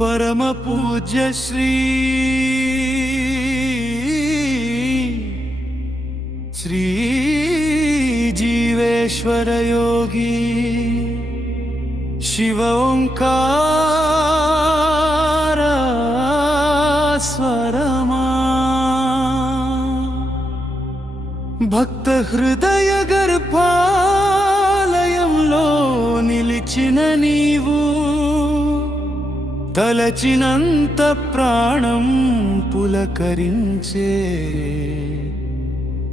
పరమ పూజ్య శ్రీ జీవేశ్వర యోగి శివ ఓంకార స్వరమా భక్త హృదయ గర్భాలయంలో నిలిచిన నీవు తలచినంత ప్రాణం పులకరించే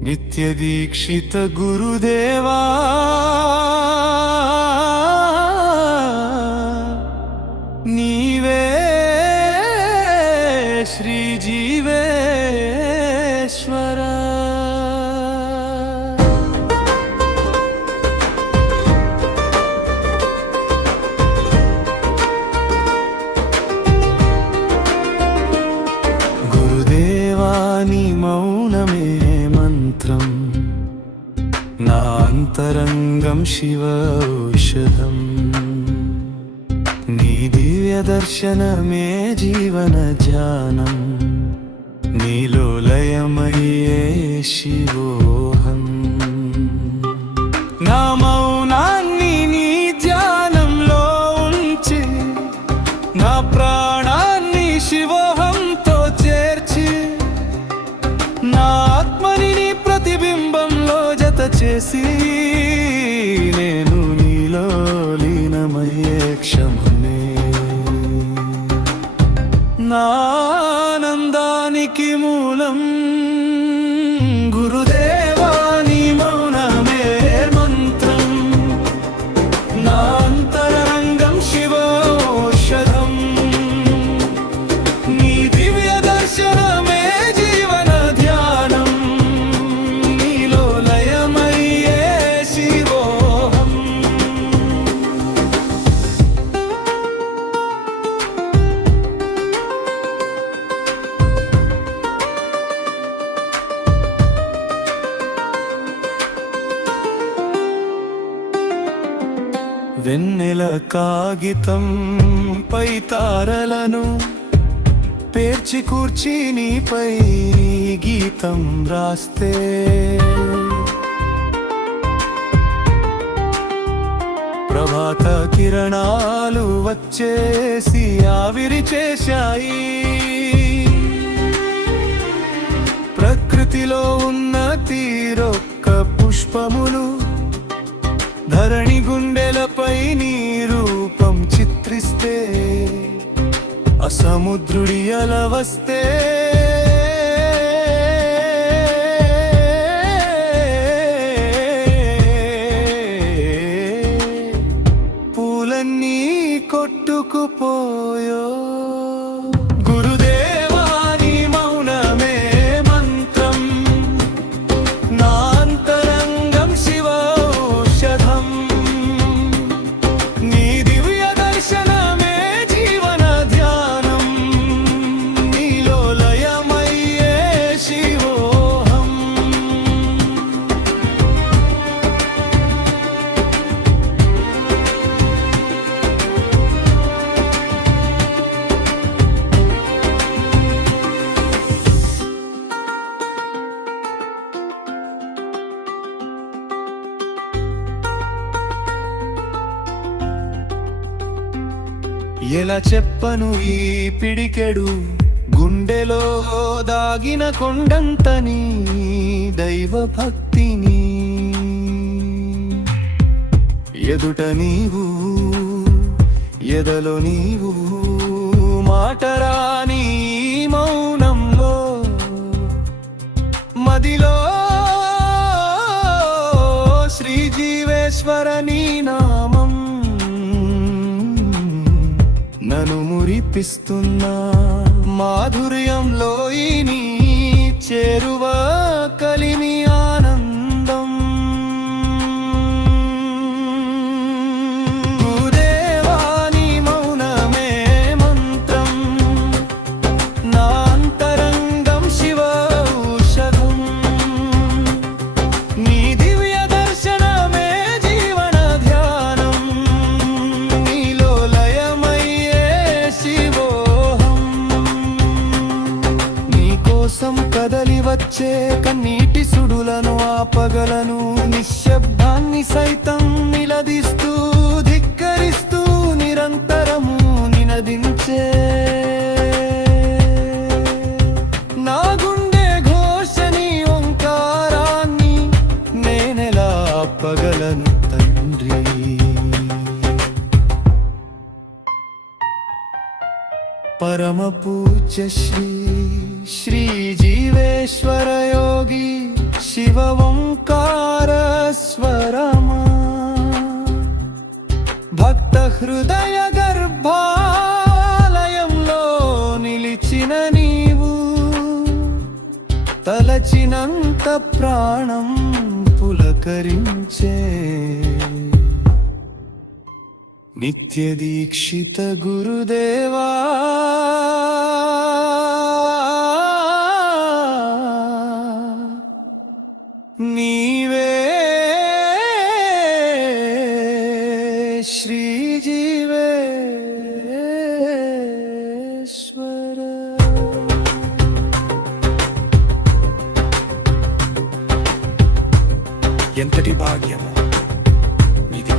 నిత్య దీక్షిత గురుదేవా నీవే శ్రీ జీవేశ్వర. గురుదేవాని మౌనమే మంత్రం, నా అంతరంగం శివ ఔషధం. నీ దివ్య దర్శనమే జీవన ధ్యానం, నీలో లయమయ్యే శివోహం. నా మౌనాన్ని నీ ధ్యానంలో ఉంచి, నా ప్రాణాన్ని శివోహంతో చేర్చి, నా ఆత్మని నీ ప్రతిబింబంలో జత చేసి, నేను నీలో లీనమయ్యే క్షమనే. నా ఆనందానికి మూలం గురుదేవా నీ మౌనమే మంత్రం, నా అంతరంగం శివ ఔషధం. నీ దివ్య దర్శనమే జీవన ధ్యానం, నీలో లయమయ్యే శివోహం. వెన్నెల కాగితం పై తారలను పేర్చి కూర్చి నీపై గీతం రాస్తే, ప్రభాత కిరణాలు వచ్చేసి ఆవిరి చేశాయి. ప్రకృతిలో ఉన్న తీరొక్క పుష్పములు ధరణి గుండెలపై నీ రూపం చిత్రిస్తే, అసముద్రుడి అల వస్తే, పూలన్నీ కొట్టుకుపోయో. గురుదేవా నీ మౌనమే మంత్రం, నా అంతరంగం శివ ఔషధం. నీ దివ్య దర్శనమే జీవన ధ్యానం, నీలో లయమయ్యే శివోహం. ఎలా చెప్పను ఈ పిడికెడు గుండెలో దాగిన కొండంతని దైవ భక్తిని. ఎదుట నీవు, ఎదలో నీవు, మాటరాని మౌనంలో, మదిలో శ్రీ జీవేశ్వర నీ నామం నన్ను మురిపిస్తున్నా. మాధుర్యంలో ఈ నీ చేరువ కలిమి ఆనందం. గురుదేవా నీ మౌనమే మంత్రం, నా అంతరంగం శివ ఔషధం. నీ దివ్య దర్శనమే జీవన ధ్యానం, నీలో లయమయ్యే శివో పగలను నిశ్శబ్దాన్ని సైతం నిలదీస్తూ ధిక్కరిస్తూ నిరంతరము నినదించే నా గుండె ఘోషని ఓంకారాన్ని నేనెలా పగలను తండ్రి. పరమ పూజ్య శ్రీ శ్రీ జీవేశ్వర యోగి శివ ఓంకార స్వరమా భక్త హృదయ గర్భాలయంలో నిలిచిన నీవు తలచినంత ప్రాణం పులకరించే నిత్య దీక్షిత గురుదేవా నీవే శ్రీ జీవేశ్వర. ఎంతటి భాగ్యము ఇది,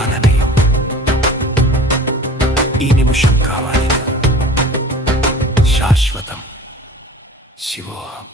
ఆనందం ఈ నిమిషం కావాలి, శాశ్వతం శివోహం.